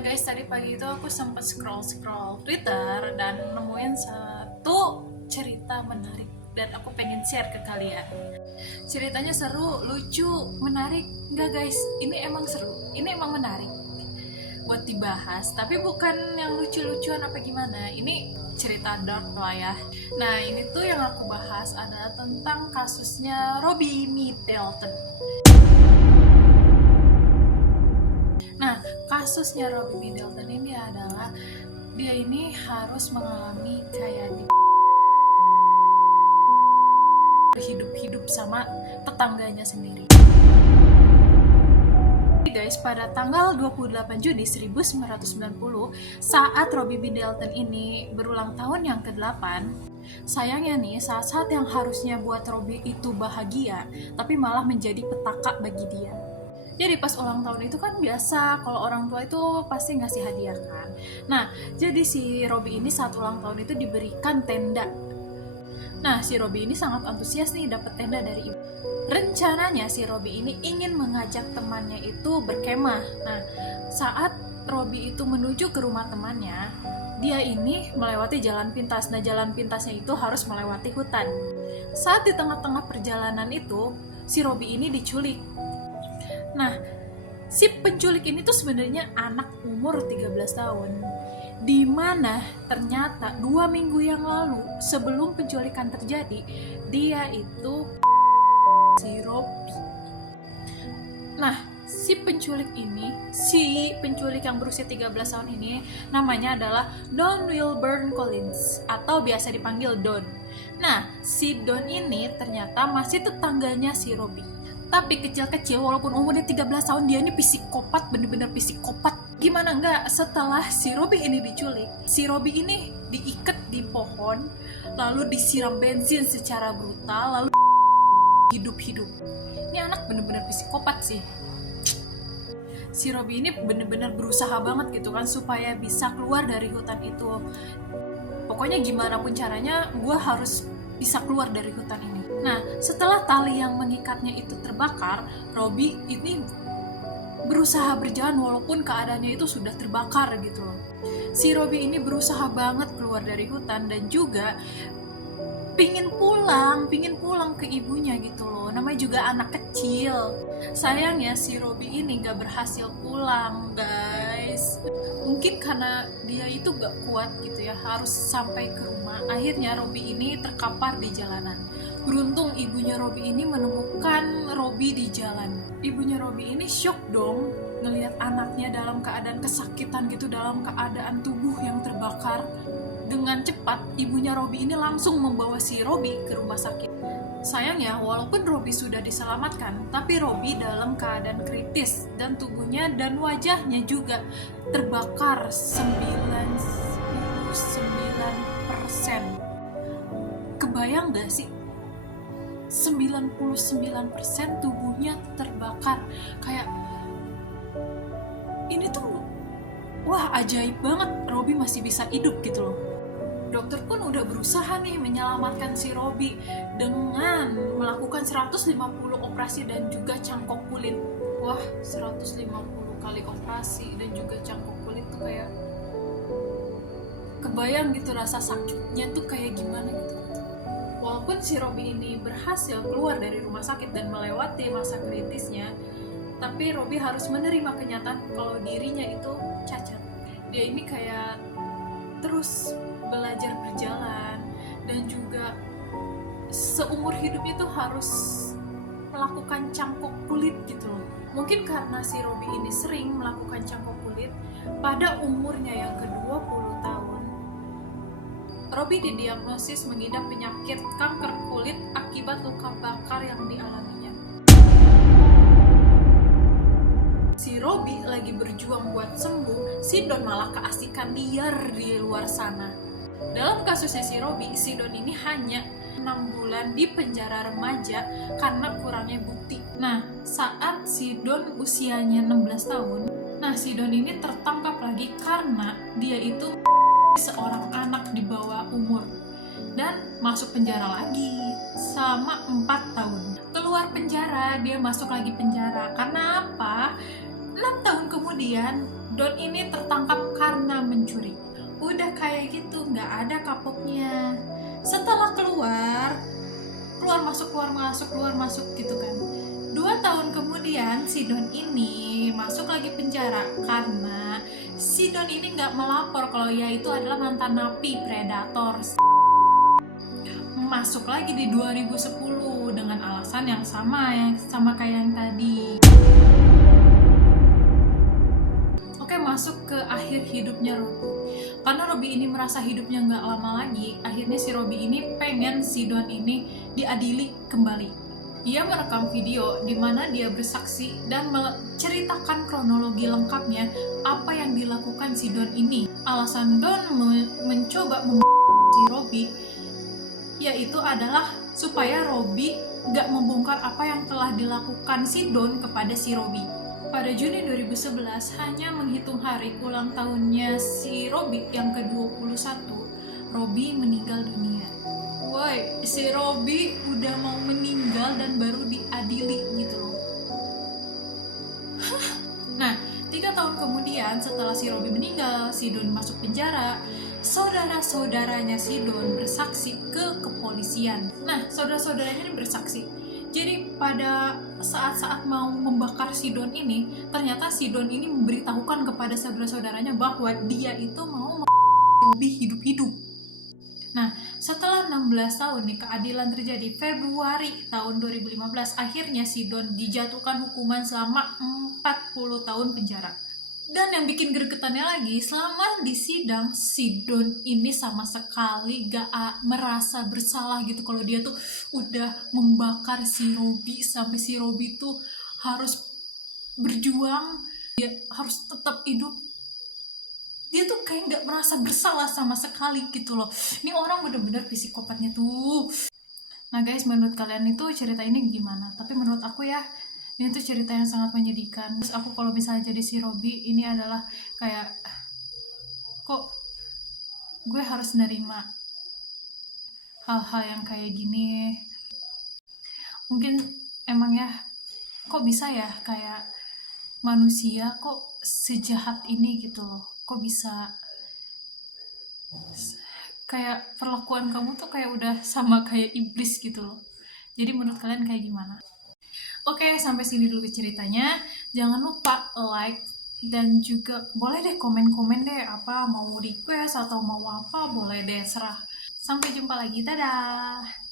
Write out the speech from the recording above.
Ya guys, tadi pagi itu aku sempat scroll Twitter dan nemuin satu cerita menarik dan aku pengen share ke kalian. Ceritanya seru, lucu, menarik. Enggak guys, ini emang seru, ini emang menarik buat dibahas, tapi bukan yang lucu-lucuan apa gimana. Ini cerita dark lah ya. Nah, ini tuh yang aku bahas adalah tentang kasusnya Robbie Middleton. Nah, kasusnya Robbie Middleton ini adalah dia ini harus mengalami kayak hidup sama tetangganya sendiri. Guys, pada tanggal 28 Juni 1990, saat Robbie Middleton ini berulang tahun yang ke-8, sayangnya nih, saat-saat yang harusnya buat Robbie itu bahagia, tapi malah menjadi petaka bagi dia. Jadi pas ulang tahun itu kan biasa kalau orang tua itu pasti ngasih hadiah kan. Nah, jadi si Robbie ini saat ulang tahun itu diberikan tenda. Nah, si Robbie ini sangat antusias nih dapat tenda dari ibu. Rencananya si Robbie ini ingin mengajak temannya itu berkemah. Nah, saat Robbie itu menuju ke rumah temannya, dia ini melewati jalan pintas. Nah, jalan pintasnya itu harus melewati hutan. Saat di tengah-tengah perjalanan itu, si Robbie ini diculik. Nah, si penculik ini tuh sebenarnya anak umur 13 tahun. Di mana ternyata 2 minggu yang lalu sebelum penculikan terjadi, dia itu si Robbie. Nah, si penculik yang berusia 13 tahun ini namanya adalah Don Wilburn Collins atau biasa dipanggil Don. Nah, si Don ini ternyata masih tetangganya si Robbie. Tapi kecil-kecil, walaupun umurnya 13 tahun, dia ini psikopat, bener-bener psikopat. Gimana enggak, setelah si Robbie ini diculik, si Robbie ini diikat di pohon, lalu disiram bensin secara brutal, lalu hidup-hidup. Ini anak bener-bener psikopat sih. Si Robbie ini bener-bener berusaha banget gitu kan, supaya bisa keluar dari hutan itu. Pokoknya gimana pun caranya, gue harus bisa keluar dari hutan ini. Nah, setelah tali yang mengikatnya itu terbakar, Robbie ini berusaha berjalan walaupun keadaannya itu sudah terbakar gitu loh. Si Robbie ini berusaha banget keluar dari hutan dan juga pingin pulang ke ibunya gitu loh. Namanya juga anak kecil. Sayangnya si Robbie ini gak berhasil pulang guys. Mungkin karena dia itu gak kuat gitu ya, harus sampai ke rumah. Akhirnya Robbie ini terkapar di jalanan. Beruntung ibunya Robbie ini menemukan Robbie di jalan. Ibunya Robbie ini shock dong ngelihat anaknya dalam keadaan kesakitan gitu, dalam keadaan tubuh yang terbakar. Dengan cepat, ibunya Robbie ini langsung membawa si Robbie ke rumah sakit. Sayangnya, walaupun Robbie sudah diselamatkan, tapi Robbie dalam keadaan kritis dan tubuhnya dan wajahnya juga terbakar 99%. Kebayang gak sih? 99% tubuhnya terbakar. Kayak ini tuh wah, ajaib banget Robbie masih bisa hidup gitu loh. Dokter pun udah berusaha nih menyelamatkan si Robbie dengan melakukan 150 operasi dan juga cangkok kulit. Wah, 150 kali operasi dan juga cangkok kulit tuh kayak kebayang gitu rasa sakitnya tuh kayak gimana gitu. Walaupun si Robbie ini berhasil keluar dari rumah sakit dan melewati masa kritisnya, tapi Robbie harus menerima kenyataan kalau dirinya itu cacat. Dia ini kayak terus belajar berjalan dan juga seumur hidupnya tuh harus melakukan cangkok kulit gitu loh. Mungkin karena si Robbie ini sering melakukan cangkok kulit, pada umurnya yang ke-20 tahun, Robbie didiagnosis mengidap penyakit kanker kulit akibat luka bakar yang dialaminya. Si Robbie lagi berjuang buat sembuh, si Don malah keasikan liar di luar sana. Dalam kasusnya si Robbie, si Don ini hanya 6 bulan di penjara remaja karena kurangnya bukti. Nah, saat si Don usianya 16 tahun, si Don ini tertangkap lagi karena dia itu seorang anak di bawah umur dan masuk penjara lagi selama 4 tahun. Keluar penjara, dia masuk lagi penjara. Karena apa? 6 tahun kemudian Don ini tertangkap karena mencuri. Udah kayak gitu, nggak ada kapoknya. Setelah keluar masuk, keluar masuk gitu kan. 2 tahun kemudian si Don ini masuk lagi penjara karena si Don ini nggak melapor kalau ia itu adalah mantan napi predator. Masuk lagi di 2010 dengan alasan yang sama kayak yang tadi. Oke, masuk ke akhir hidupnya Robby. Karena Robby ini merasa hidupnya nggak lama lagi, akhirnya si Robby ini pengen si Don ini diadili kembali. Ia merekam video di mana dia bersaksi dan menceritakan kronologi lengkapnya apa yang dilakukan si Don ini. Alasan Don mencoba si Robby yaitu adalah supaya Robby gak membongkar apa yang telah dilakukan si Don kepada si Robby. Pada Juni 2011, hanya menghitung hari ulang tahunnya si Robby yang ke-21, Robby meninggal dunia. Woi, si Robby udah mau meninggal dan baru diadili gitu loh. Nah, 3 tahun kemudian setelah si Robby meninggal, si Don masuk penjara. Saudara-saudaranya si Don bersaksi ke kepolisian. Nah, saudara-saudaranya ini bersaksi. Jadi pada saat-saat mau membakar si Don ini, ternyata si Don ini memberitahukan kepada saudara-saudaranya bahwa dia itu mau Robby hidup-hidup. Nah, setelah 16 tahun nih keadilan terjadi, Februari tahun 2015, akhirnya si Don dijatuhkan hukuman selama 40 tahun penjara. Dan yang bikin gregetannya lagi, selama di sidang, si Don ini sama sekali gak merasa bersalah gitu kalau dia tuh udah membakar si Robby sampai si Robby tuh harus berjuang, dia harus tetap hidup. Dia tuh kayak nggak merasa bersalah sama sekali gitu loh. Ini orang bener-bener psikopatnya tuh. Nah guys, menurut kalian itu cerita ini gimana? Tapi menurut aku ya, ini tuh cerita yang sangat menyedihkan. Terus aku kalau misalnya jadi si Robby, ini adalah kayak, kok gue harus nerima hal-hal yang kayak gini. Mungkin emang ya, kok bisa ya kayak manusia kok sejahat ini gitu loh. Kok bisa kayak perlakuan kamu tuh kayak udah sama kayak iblis gitu loh. Jadi menurut kalian kayak gimana? Oke, sampai sini dulu ceritanya. Jangan lupa like dan juga boleh deh komen-komen deh apa mau request atau mau apa, boleh deh serah. Sampai jumpa lagi, dadah.